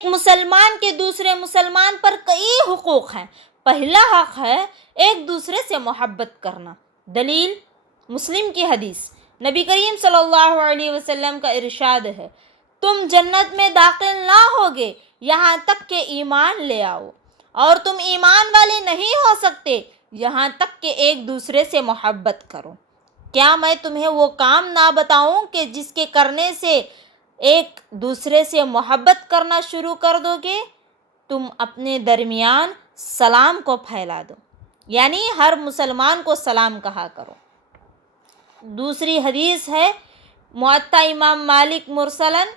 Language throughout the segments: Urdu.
مسلمان کے دوسرے مسلمان پر کئی حقوق ہیں۔ پہلا حق ہے ایک دوسرے سے محبت کرنا۔ دلیل مسلم کی حدیث، نبی کریم صلی اللہ علیہ وسلم کا ارشاد ہے، تم جنت میں داخل نہ ہوگے یہاں تک کہ ایمان لے آؤ، اور تم ایمان والے نہیں ہو سکتے یہاں تک کہ ایک دوسرے سے محبت کرو۔ کیا میں تمہیں وہ کام نہ بتاؤں کہ جس کے کرنے سے ایک دوسرے سے محبت کرنا شروع کر دو گے؟ تم اپنے درمیان سلام کو پھیلا دو، یعنی ہر مسلمان کو سلام کہا کرو۔ دوسری حدیث ہے موطا امام مالک مرسلاً،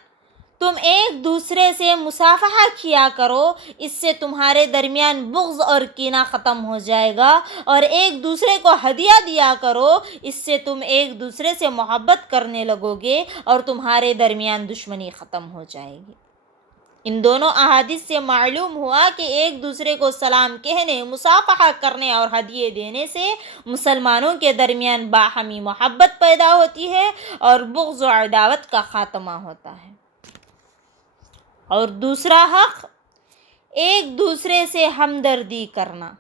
تم ایک دوسرے سے مصافحہ کیا کرو، اس سے تمہارے درمیان بغض اور کینہ ختم ہو جائے گا، اور ایک دوسرے کو ہدیہ دیا کرو، اس سے تم ایک دوسرے سے محبت کرنے لگو گے اور تمہارے درمیان دشمنی ختم ہو جائے گی۔ ان دونوں احادیث سے معلوم ہوا کہ ایک دوسرے کو سلام کہنے، مصافحہ کرنے اور ہدیے دینے سے مسلمانوں کے درمیان باہمی محبت پیدا ہوتی ہے اور بغض و عداوت کا خاتمہ ہوتا ہے۔ اور دوسرا حق ایک دوسرے سے ہمدردی کرنا۔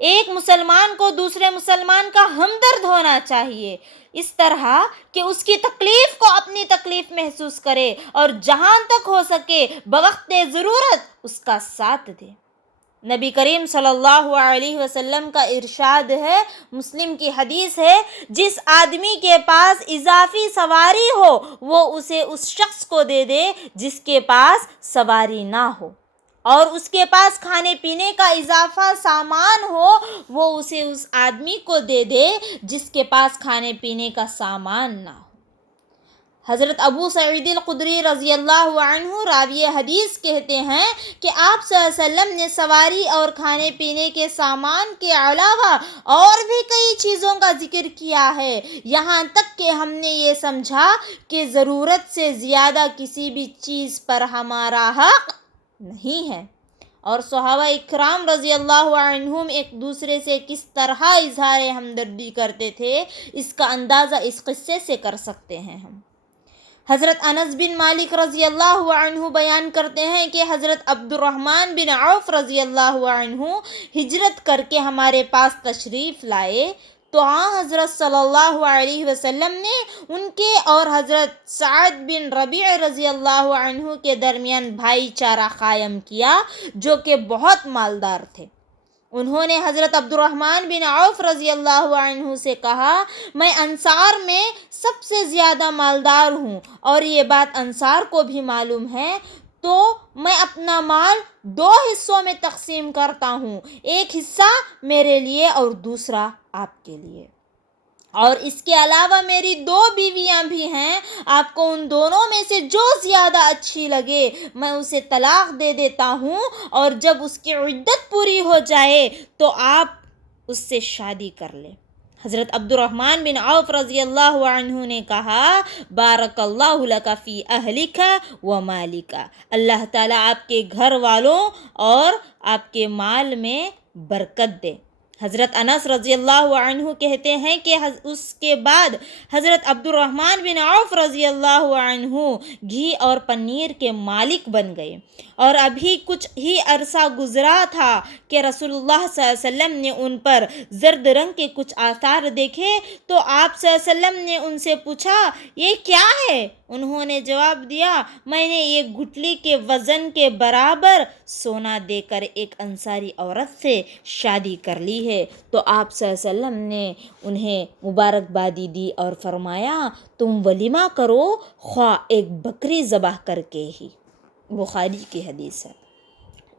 ایک مسلمان کو دوسرے مسلمان کا ہمدرد ہونا چاہیے، اس طرح کہ اس کی تکلیف کو اپنی تکلیف محسوس کرے اور جہاں تک ہو سکے بوقت ضرورت اس کا ساتھ دے۔ نبی کریم صلی اللہ علیہ وسلم کا ارشاد ہے، مسلم کی حدیث ہے، جس آدمی کے پاس اضافی سواری ہو وہ اسے اس شخص کو دے دے جس کے پاس سواری نہ ہو، اور اس کے پاس کھانے پینے کا اضافہ سامان ہو وہ اسے اس آدمی کو دے دے جس کے پاس کھانے پینے کا سامان نہ ہو۔ حضرت ابو سعید الخدری رضی اللہ عنہ راوی حدیث کہتے ہیں کہ آپ صلی اللہ علیہ وسلم نے سواری اور کھانے پینے کے سامان کے علاوہ اور بھی کئی چیزوں کا ذکر کیا ہے، یہاں تک کہ ہم نے یہ سمجھا کہ ضرورت سے زیادہ کسی بھی چیز پر ہمارا حق نہیں ہے۔ اور صحابہ اکرام رضی اللہ عنہم ایک دوسرے سے کس طرح اظہار ہمدردی کرتے تھے، اس کا اندازہ اس قصے سے کر سکتے ہیں ہم۔ حضرت انس بن مالک رضی اللہ عنہ بیان کرتے ہیں کہ حضرت عبد الرحمن بن عوف رضی اللہ عنہ ہجرت کر کے ہمارے پاس تشریف لائے تو حضرت صلی اللہ علیہ وسلم نے ان کے اور حضرت سعد بن ربیع رضی اللہ عنہ کے درمیان بھائی چارہ قائم کیا جو کہ بہت مالدار تھے۔ انہوں نے حضرت عبد الرحمن بن عوف رضی اللہ عنہ سے کہا، میں انصار میں سب سے زیادہ مالدار ہوں اور یہ بات انصار کو بھی معلوم ہے، تو میں اپنا مال 2 حصوں میں تقسیم کرتا ہوں، ایک حصہ میرے لیے اور دوسرا آپ کے لیے، اور اس کے علاوہ میری 2 بیویاں بھی ہیں، آپ کو ان دونوں میں سے جو زیادہ اچھی لگے میں اسے طلاق دے دیتا ہوں، اور جب اس کی عدت پوری ہو جائے تو آپ اس سے شادی کر لیں۔ حضرت عبد الرحمن بن عوف رضی اللہ عنہ نے کہا، بارک اللہ لک فی اہلک و مالک، اللہ تعالیٰ آپ کے گھر والوں اور آپ کے مال میں برکت دے۔ حضرت انس رضی اللہ عنہ کہتے ہیں کہ اس کے بعد حضرت عبد الرحمن بن عوف رضی اللہ عنہ گھی اور پنیر کے مالک بن گئے، اور ابھی کچھ ہی عرصہ گزرا تھا کہ رسول اللہ صلی اللہ علیہ وسلم نے ان پر زرد رنگ کے کچھ آثار دیکھے تو آپ صلی اللہ علیہ وسلم نے ان سے پوچھا، یہ کیا ہے؟ انہوں نے جواب دیا، میں نے ایک گٹھلی کے وزن کے برابر سونا دے کر ایک انصاری عورت سے شادی کر لی ہے۔ تو آپ صلی اللہ علیہ وسلم نے انہیں مبارکبادی دی اور فرمایا، تم ولیمہ کرو خواہ ایک بکری ذبح کر کے ہی۔ بخاری کی حدیث ہے۔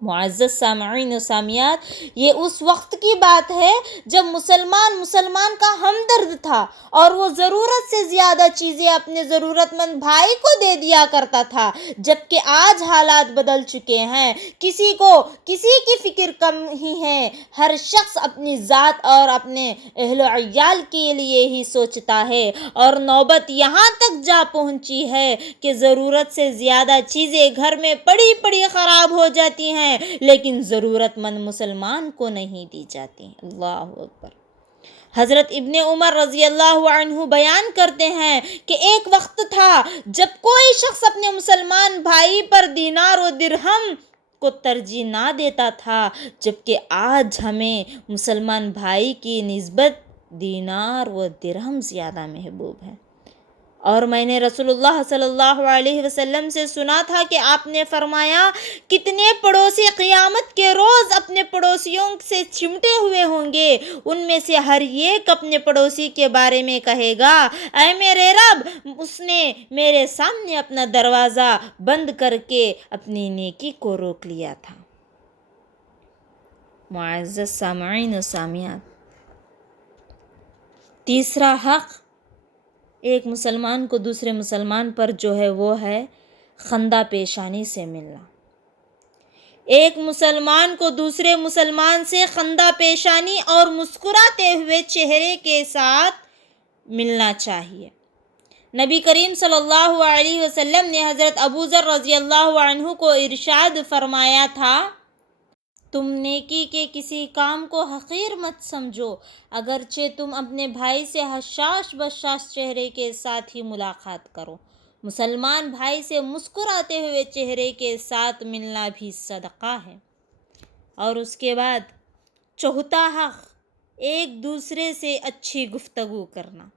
معزز سامعین و سامعات، یہ اس وقت کی بات ہے جب مسلمان کا ہمدرد تھا اور وہ ضرورت سے زیادہ چیزیں اپنے ضرورت مند بھائی کو دے دیا کرتا تھا، جبکہ آج حالات بدل چکے ہیں، کسی کو کسی کی فکر کم ہی ہے، ہر شخص اپنی ذات اور اپنے اہل و عیال کے لیے ہی سوچتا ہے، اور نوبت یہاں تک جا پہنچی ہے کہ ضرورت سے زیادہ چیزیں گھر میں پڑی پڑی خراب ہو جاتی ہیں لیکن ضرورت مند مسلمان کو نہیں دی جاتی۔ اللہ اکبر۔ حضرت ابن عمر رضی اللہ عنہ بیان کرتے ہیں کہ ایک وقت تھا جب کوئی شخص اپنے مسلمان بھائی پر دینار و درہم کو ترجیح نہ دیتا تھا، جبکہ آج ہمیں مسلمان بھائی کی نسبت دینار و درہم زیادہ محبوب ہے۔ اور میں نے رسول اللہ صلی اللہ علیہ وسلم سے سنا تھا کہ آپ نے فرمایا، کتنے پڑوسی قیامت کے روز اپنے پڑوسیوں سے چمٹے ہوئے ہوں گے، ان میں سے ہر ایک اپنے پڑوسی کے بارے میں کہے گا، اے میرے رب، اس نے میرے سامنے اپنا دروازہ بند کر کے اپنی نیکی کو روک لیا تھا۔ معزز سامعین و سامعات، تیسرا حق ایک مسلمان کو دوسرے مسلمان پر جو ہے وہ ہے خندہ پیشانی سے ملنا۔ ایک مسلمان کو دوسرے مسلمان سے خندہ پیشانی اور مسکراتے ہوئے چہرے کے ساتھ ملنا چاہیے۔ نبی کریم صلی اللہ علیہ وسلم نے حضرت ابو ذر رضی اللہ عنہ کو ارشاد فرمایا تھا، تم نیکی کے کسی کام کو حقیر مت سمجھو، اگرچہ تم اپنے بھائی سے حشاش بشاش چہرے کے ساتھ ہی ملاقات کرو۔ مسلمان بھائی سے مسکراتے ہوئے چہرے کے ساتھ ملنا بھی صدقہ ہے۔ اور اس کے بعد چوتھا حق، ایک دوسرے سے اچھی گفتگو کرنا۔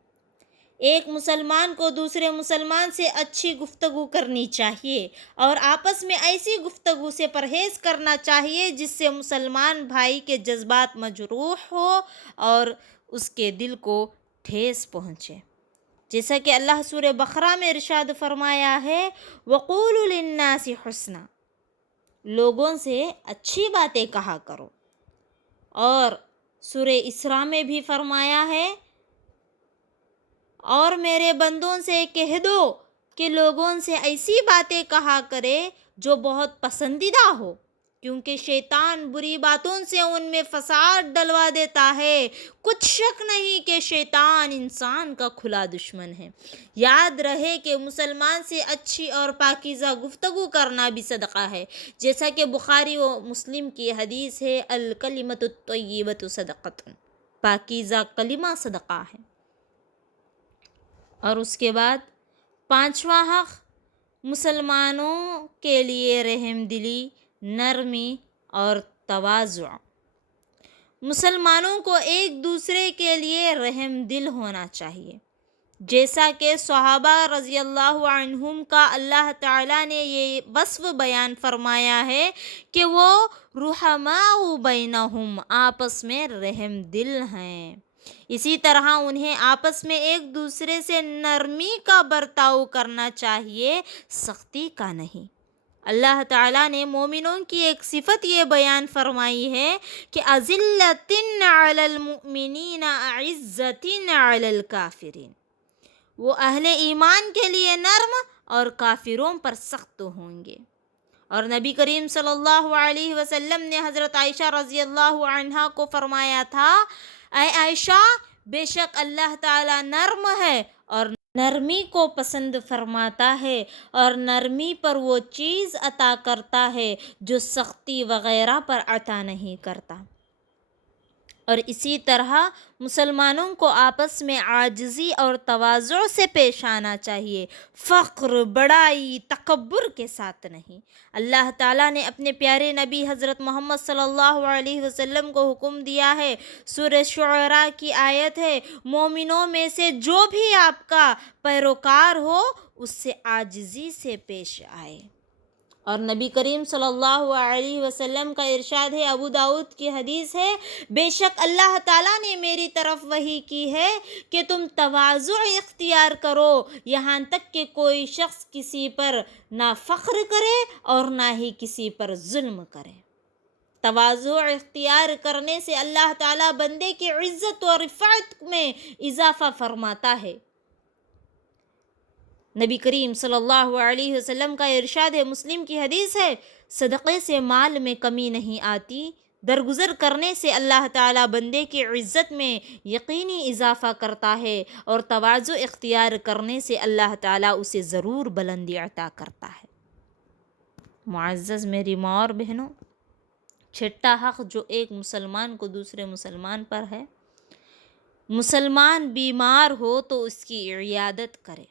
ایک مسلمان کو دوسرے مسلمان سے اچھی گفتگو کرنی چاہیے اور آپس میں ایسی گفتگو سے پرہیز کرنا چاہیے جس سے مسلمان بھائی کے جذبات مجروح ہو اور اس کے دل کو ٹھیس پہنچے، جیسا کہ اللہ سورہ بقرہ میں ارشاد فرمایا ہے، وَقُولُوا لِلنَّاسِ حُسْنًا، لوگوں سے اچھی باتیں کہا کرو۔ اور سورہ اسراء میں بھی فرمایا ہے، اور میرے بندوں سے کہہ دو کہ لوگوں سے ایسی باتیں کہا کرے جو بہت پسندیدہ ہو، کیونکہ شیطان بری باتوں سے ان میں فساد ڈلوا دیتا ہے۔ کچھ شک نہیں کہ شیطان انسان کا کھلا دشمن ہے۔ یاد رہے کہ مسلمان سے اچھی اور پاکیزہ گفتگو کرنا بھی صدقہ ہے، جیسا کہ بخاری و مسلم کی حدیث ہے، الکلمۃ الطیبۃ صدقۃ، پاکیزہ کلمہ صدقہ ہے۔ اور اس کے بعد پانچواں حق، مسلمانوں کے لیے رحم دلی، نرمی اور تواضع۔ مسلمانوں کو ایک دوسرے کے لیے رحم دل ہونا چاہیے، جیسا کہ صحابہ رضی اللہ عنہم کا اللہ تعالیٰ نے یہ وصف بیان فرمایا ہے کہ وہ رحماء بینہم، آپس میں رحم دل ہیں۔ اسی طرح انہیں آپس میں ایک دوسرے سے نرمی کا برتاؤ کرنا چاہیے، سختی کا نہیں۔ اللہ تعالیٰ نے مومنوں کی ایک صفت یہ بیان فرمائی ہے کہ أَذِلَّةٍ عَلَى الْمُؤْمِنِينَ أَعِزَّةٍ عَلَى الْكَافِرِينَ، وہ اہل ایمان کے لیے نرم اور کافروں پر سخت ہوں گے۔ اور نبی کریم صلی اللہ علیہ وسلم نے حضرت عائشہ رضی اللہ عنہا کو فرمایا تھا، اے عائشہ، بے شک اللہ تعالیٰ نرم ہے اور نرمی کو پسند فرماتا ہے، اور نرمی پر وہ چیز عطا کرتا ہے جو سختی وغیرہ پر عطا نہیں کرتا۔ اور اسی طرح مسلمانوں کو آپس میں عاجزی اور تواضع سے پیش آنا چاہیے، فخر، بڑائی، تکبر کے ساتھ نہیں۔ اللہ تعالیٰ نے اپنے پیارے نبی حضرت محمد صلی اللہ علیہ وسلم کو حکم دیا ہے، سورہ شعراء کی آیت ہے، مومنوں میں سے جو بھی آپ کا پیروکار ہو اس سے عاجزی سے پیش آئے۔ اور نبی کریم صلی اللہ علیہ وسلم کا ارشاد ہے، ابو داؤد کی حدیث ہے، بے شک اللہ تعالیٰ نے میری طرف وحی کی ہے کہ تم تواضع اختیار کرو، یہاں تک کہ کوئی شخص کسی پر نہ فخر کرے اور نہ ہی کسی پر ظلم کرے۔ تواضع اختیار کرنے سے اللہ تعالیٰ بندے کی عزت و رفعت میں اضافہ فرماتا ہے۔ نبی کریم صلی اللہ علیہ وسلم کا ارشاد ہے، مسلم کی حدیث ہے، صدقے سے مال میں کمی نہیں آتی، درگزر کرنے سے اللہ تعالیٰ بندے کی عزت میں یقینی اضافہ کرتا ہے، اور تواضع اختیار کرنے سے اللہ تعالیٰ اسے ضرور بلندی عطا کرتا ہے۔ معزز میری ماں اور بہنوں، چھٹا حق جو ایک مسلمان کو دوسرے مسلمان پر ہے، مسلمان بیمار ہو تو اس کی عیادت کرے۔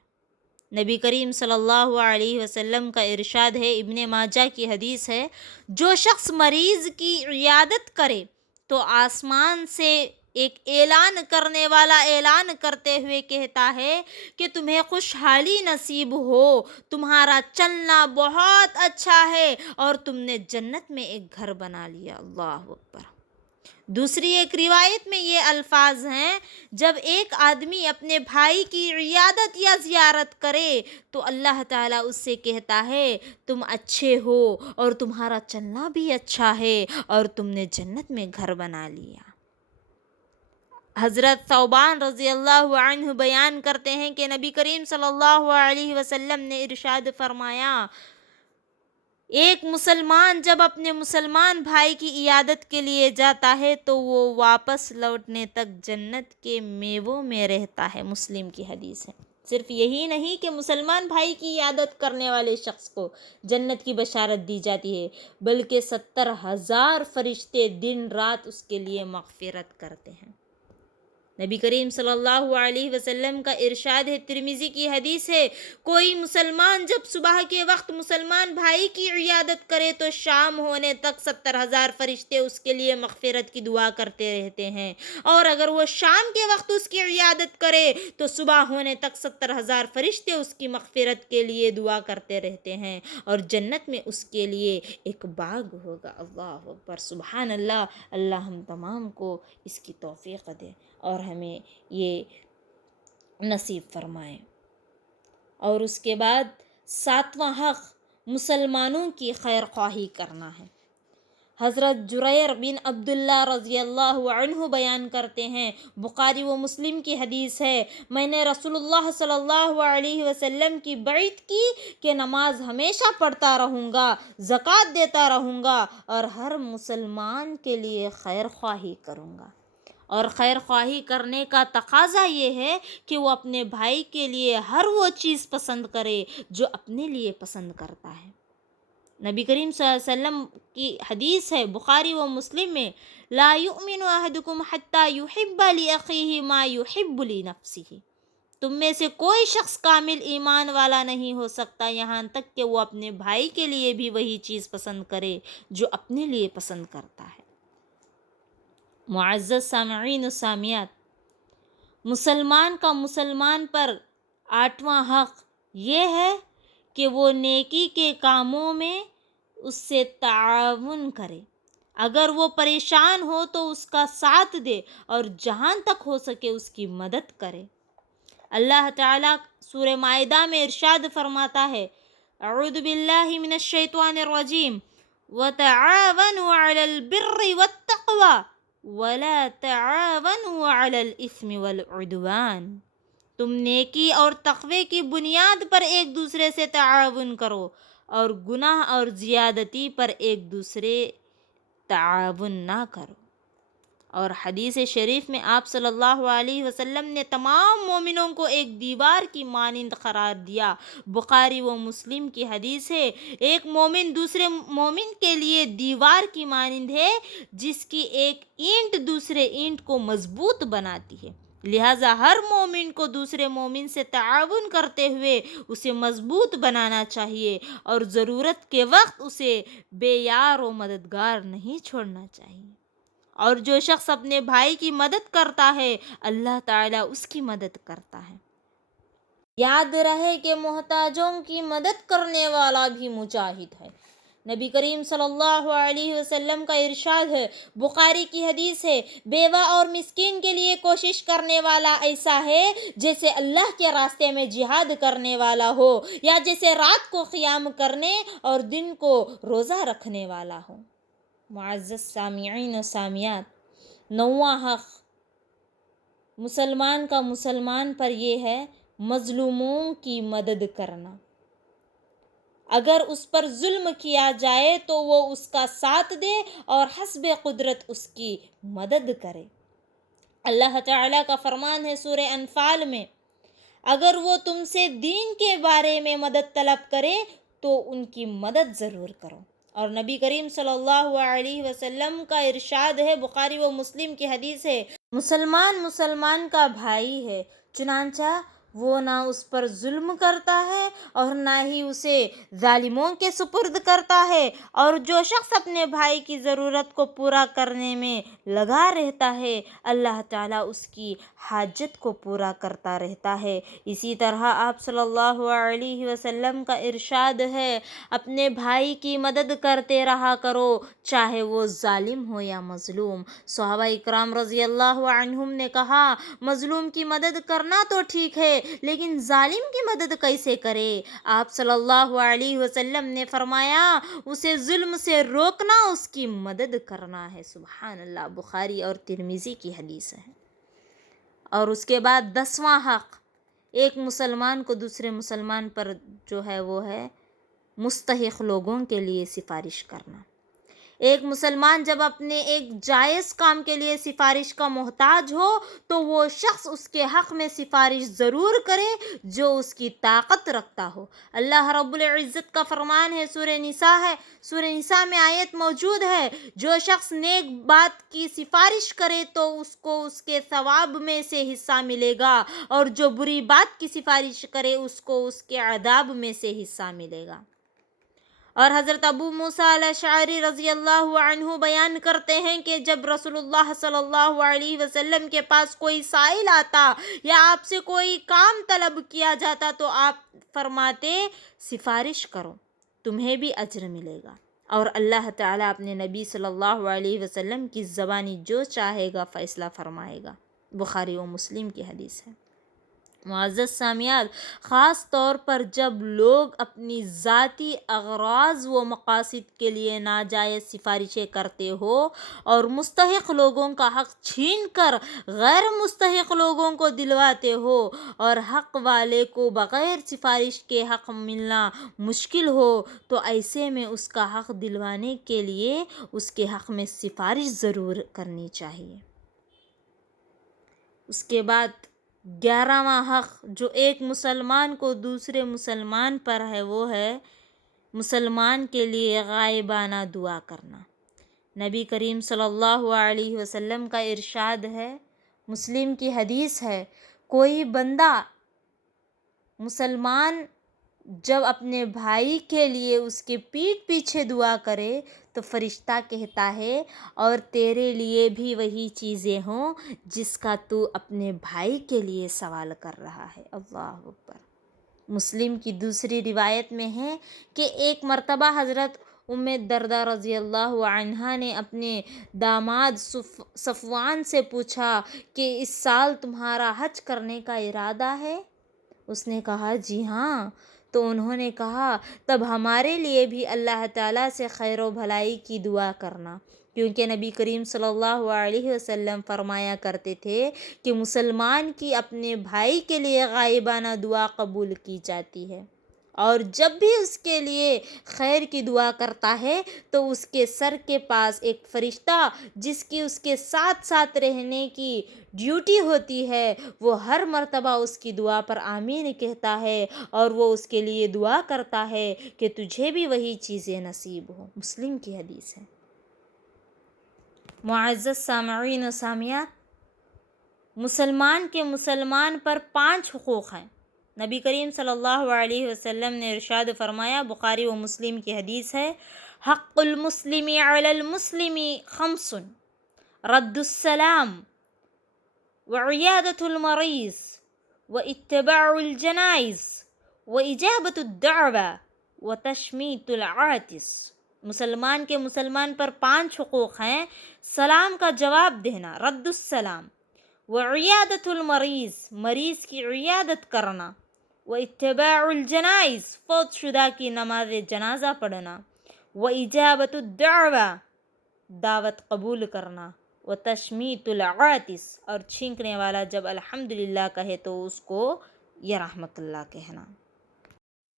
نبی کریم صلی اللہ علیہ وسلم کا ارشاد ہے، ابن ماجہ کی حدیث ہے، جو شخص مریض کی عیادت کرے تو آسمان سے ایک اعلان کرنے والا اعلان کرتے ہوئے کہتا ہے کہ تمہیں خوشحالی نصیب ہو، تمہارا چلنا بہت اچھا ہے اور تم نے جنت میں ایک گھر بنا لیا۔ اللہ اکبر۔ دوسری ایک روایت میں یہ الفاظ ہیں، جب ایک آدمی اپنے بھائی کی عیادت یا زیارت کرے تو اللہ تعالیٰ اس سے کہتا ہے تم اچھے ہو اور تمہارا چلنا بھی اچھا ہے اور تم نے جنت میں گھر بنا لیا۔ حضرت ثوبان رضی اللہ عنہ بیان کرتے ہیں کہ نبی کریم صلی اللہ علیہ وسلم نے ارشاد فرمایا، ایک مسلمان جب اپنے مسلمان بھائی کی عیادت کے لیے جاتا ہے تو وہ واپس لوٹنے تک جنت کے میووں میں رہتا ہے۔ مسلم کی حدیث ہے۔ صرف یہی نہیں کہ مسلمان بھائی کی عیادت کرنے والے شخص کو جنت کی بشارت دی جاتی ہے، بلکہ 70,000 فرشتے دن رات اس کے لیے مغفرت کرتے ہیں۔ نبی کریم صلی اللہ علیہ وسلم کا ارشاد ہے، ترمذی کی حدیث ہے، کوئی مسلمان جب صبح کے وقت مسلمان بھائی کی عیادت کرے تو شام ہونے تک 70,000 فرشتے اس کے لیے مغفرت کی دعا کرتے رہتے ہیں، اور اگر وہ شام کے وقت اس کی عیادت کرے تو صبح ہونے تک 70,000 فرشتے اس کی مغفرت کے لیے دعا کرتے رہتے ہیں، اور جنت میں اس کے لیے ایک باغ ہوگا۔ اللہ اکبر، سبحان اللہ۔ اللہ ہم تمام کو اس کی توفیق دے اور ہمیں یہ نصیب فرمائے۔ اور اس کے بعد 7واں حق مسلمانوں کی خیر خواہی کرنا ہے۔ حضرت جریر بن عبداللہ رضی اللہ عنہ بیان کرتے ہیں، بخاری و مسلم کی حدیث ہے، میں نے رسول اللہ صلی اللہ علیہ وسلم کی بیعت کی کہ نماز ہمیشہ پڑھتا رہوں گا، زکوٰۃ دیتا رہوں گا اور ہر مسلمان کے لیے خیر خواہی کروں گا۔ اور خیر خواہی کرنے کا تقاضا یہ ہے کہ وہ اپنے بھائی کے لیے ہر وہ چیز پسند کرے جو اپنے لیے پسند کرتا ہے۔ نبی کریم صلی اللہ علیہ وسلم کی حدیث ہے، بخاری و مسلم میں، لا یؤمن احدکم حتی یحب لاخیہ ما یحب لنفسہ، تم میں سے کوئی شخص کامل ایمان والا نہیں ہو سکتا یہاں تک کہ وہ اپنے بھائی کے لیے بھی وہی چیز پسند کرے جو اپنے لیے پسند کرتا ہے۔ معزز سامعین و سامعات، مسلمان کا مسلمان پر 8واں حق یہ ہے کہ وہ نیکی کے کاموں میں اس سے تعاون کرے۔ اگر وہ پریشان ہو تو اس کا ساتھ دے اور جہاں تک ہو سکے اس کی مدد کرے۔ اللہ تعالیٰ سورہ مائدہ میں ارشاد فرماتا ہے، اعوذ باللہ من الشیطان الرجیم، وَتَعَاوَنُوا عَلَى الْبِرِّ وَالتَّقْوَى وَلَا تَعَاوَنُوا عَلَى الْإِثْمِ وَالْعُدْوَانِ، تم نیکی اور تقوی کی بنیاد پر ایک دوسرے سے تعاون کرو اور گناہ اور زیادتی پر ایک دوسرے تعاون نہ کرو۔ اور حدیث شریف میں آپ صلی اللہ علیہ وسلم نے تمام مومنوں کو ایک دیوار کی مانند قرار دیا۔ بخاری و مسلم کی حدیث ہے، ایک مومن دوسرے مومن کے لیے دیوار کی مانند ہے جس کی ایک اینٹ دوسرے اینٹ کو مضبوط بناتی ہے، لہٰذا ہر مومن کو دوسرے مومن سے تعاون کرتے ہوئے اسے مضبوط بنانا چاہیے اور ضرورت کے وقت اسے بے یار و مددگار نہیں چھوڑنا چاہیے۔ اور جو شخص اپنے بھائی کی مدد کرتا ہے اللہ تعالیٰ اس کی مدد کرتا ہے۔ یاد رہے کہ محتاجوں کی مدد کرنے والا بھی مجاہد ہے۔ نبی کریم صلی اللہ علیہ وسلم کا ارشاد ہے، بخاری کی حدیث ہے، بیوہ اور مسکین کے لیے کوشش کرنے والا ایسا ہے جیسے اللہ کے راستے میں جہاد کرنے والا ہو، یا جیسے رات کو قیام کرنے اور دن کو روزہ رکھنے والا ہو۔ معزز سامعین و سامعات، 9واں حق مسلمان کا مسلمان پر یہ ہے مظلوموں کی مدد کرنا۔ اگر اس پر ظلم کیا جائے تو وہ اس کا ساتھ دے اور حسب قدرت اس کی مدد کرے۔ اللہ تعالیٰ کا فرمان ہے سورہ انفال میں، اگر وہ تم سے دین کے بارے میں مدد طلب کرے تو ان کی مدد ضرور کرو۔ اور نبی کریم صلی اللہ علیہ وسلم کا ارشاد ہے، بخاری و مسلم کی حدیث ہے، مسلمان کا بھائی ہے، چنانچہ وہ نہ اس پر ظلم کرتا ہے اور نہ ہی اسے ظالموں کے سپرد کرتا ہے، اور جو شخص اپنے بھائی کی ضرورت کو پورا کرنے میں لگا رہتا ہے اللہ تعالیٰ اس کی حاجت کو پورا کرتا رہتا ہے۔ اسی طرح آپ صلی اللہ علیہ وسلم کا ارشاد ہے، اپنے بھائی کی مدد کرتے رہا کرو چاہے وہ ظالم ہو یا مظلوم۔ صحابہ اکرام رضی اللہ عنہم نے کہا، مظلوم کی مدد کرنا تو ٹھیک ہے لیکن ظالم کی مدد کیسے کرے؟ آپ صلی اللہ علیہ وسلم نے فرمایا، اسے ظلم سے روکنا اس کی مدد کرنا ہے۔ سبحان اللہ، بخاری اور ترمذی کی حدیث ہے۔ اور اس کے بعد 10واں حق، ایک مسلمان کو دوسرے مسلمان پر جو ہے وہ ہے مستحق لوگوں کے لیے سفارش کرنا۔ ایک مسلمان جب اپنے ایک جائز کام کے لیے سفارش کا محتاج ہو تو وہ شخص اس کے حق میں سفارش ضرور کرے جو اس کی طاقت رکھتا ہو۔ اللہ رب العزت کا فرمان ہے، سورہ نساء میں آیت موجود ہے، جو شخص نیک بات کی سفارش کرے تو اس کو اس کے ثواب میں سے حصہ ملے گا، اور جو بری بات کی سفارش کرے اس کو اس کے عذاب میں سے حصہ ملے گا۔ اور حضرت ابو موسیٰ الاشعری رضی اللہ عنہ بیان کرتے ہیں کہ جب رسول اللہ صلی اللہ علیہ وسلم کے پاس کوئی سائل آتا یا آپ سے کوئی کام طلب کیا جاتا تو آپ فرماتے، سفارش کرو تمہیں بھی اجر ملے گا، اور اللہ تعالیٰ اپنے نبی صلی اللہ علیہ وسلم کی زبانی جو چاہے گا فیصلہ فرمائے گا۔ بخاری و مسلم کی حدیث ہے۔ معزز سامعین، خاص طور پر جب لوگ اپنی ذاتی اغراض و مقاصد کے لیے ناجائز سفارشیں کرتے ہو اور مستحق لوگوں کا حق چھین کر غیر مستحق لوگوں کو دلواتے ہو، اور حق والے کو بغیر سفارش کے حق ملنا مشکل ہو، تو ایسے میں اس کا حق دلوانے کے لیے اس کے حق میں سفارش ضرور کرنی چاہیے۔ اس کے بعد 11واں حق جو ایک مسلمان کو دوسرے مسلمان پر ہے وہ ہے مسلمان کے لیے غائبانہ دعا کرنا۔ نبی کریم صلی اللہ علیہ وسلم کا ارشاد ہے، مسلم کی حدیث ہے، کوئی بندہ مسلمان جب اپنے بھائی کے لیے اس کے پیٹھ پیچھے دعا کرے تو فرشتہ کہتا ہے، اور تیرے لیے بھی وہی چیزیں ہوں جس کا تو اپنے بھائی کے لیے سوال کر رہا ہے۔ اللہ اکبر۔ مسلم کی دوسری روایت میں ہے کہ ایک مرتبہ حضرت ام الدرداء رضی اللہ عنہا نے اپنے داماد صفوان سے پوچھا کہ اس سال تمہارا حج کرنے کا ارادہ ہے؟ اس نے کہا جی ہاں۔ تو انہوں نے کہا تب ہمارے لیے بھی اللہ تعالیٰ سے خیر و بھلائی کی دعا کرنا، کیونکہ نبی کریم صلی اللہ علیہ وسلم فرمایا کرتے تھے کہ مسلمان کی اپنے بھائی کے لیے غائبانہ دعا قبول کی جاتی ہے، اور جب بھی اس کے لیے خیر کی دعا کرتا ہے تو اس کے سر کے پاس ایک فرشتہ جس کی اس کے ساتھ ساتھ رہنے کی ڈیوٹی ہوتی ہے، وہ ہر مرتبہ اس کی دعا پر آمین کہتا ہے، اور وہ اس کے لیے دعا کرتا ہے کہ تجھے بھی وہی چیزیں نصیب ہوں۔ مسلم کی حدیث ہے۔ معزز سامعین و سامعات، مسلمان کے مسلمان پر 5 حقوق ہیں۔ نبی کریم صلی اللہ علیہ وسلم نے ارشاد فرمایا، بخاری و مسلم کی حدیث ہے، حق المسلم علی المسلم 5، رد السلام وعیادۃ المریض واتباع الجنائز واجابۃ الدعوہ وتشمیت العاطس۔ مسلمان کے مسلمان پر 5 حقوق ہیں، سلام کا جواب دینا، رد السلام، وعیادۃ المریض، مریض کی عیادت کرنا، واتباع الجنائز، فوت شدہ کی نماز جنازہ پڑھنا، واجابۃ الدعوہ، دعوت قبول کرنا، وتشمیت العاطس، اور چھینکنے والا جب الحمدللہ کہے تو اس کو یا رحمت اللہ کہنا۔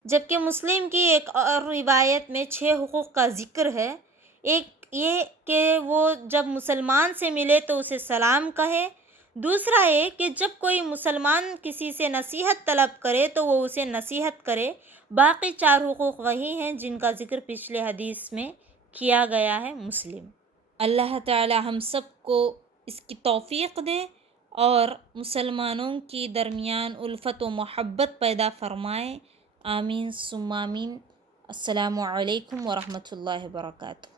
جبکہ مسلم کی ایک اور روایت میں 6 حقوق کا ذکر ہے۔ ایک یہ کہ وہ جب مسلمان سے ملے تو اسے سلام کہے، دوسرا یہ کہ جب کوئی مسلمان کسی سے نصیحت طلب کرے تو وہ اسے نصیحت کرے۔ باقی 4 حقوق وہی ہیں جن کا ذکر پچھلے حدیث میں کیا گیا ہے مسلم۔ اللہ تعالی ہم سب کو اس کی توفیق دے اور مسلمانوں کی درمیان الفت و محبت پیدا فرمائے، آمین ثم آمین۔ السلام علیکم ورحمۃ اللہ وبرکاتہ۔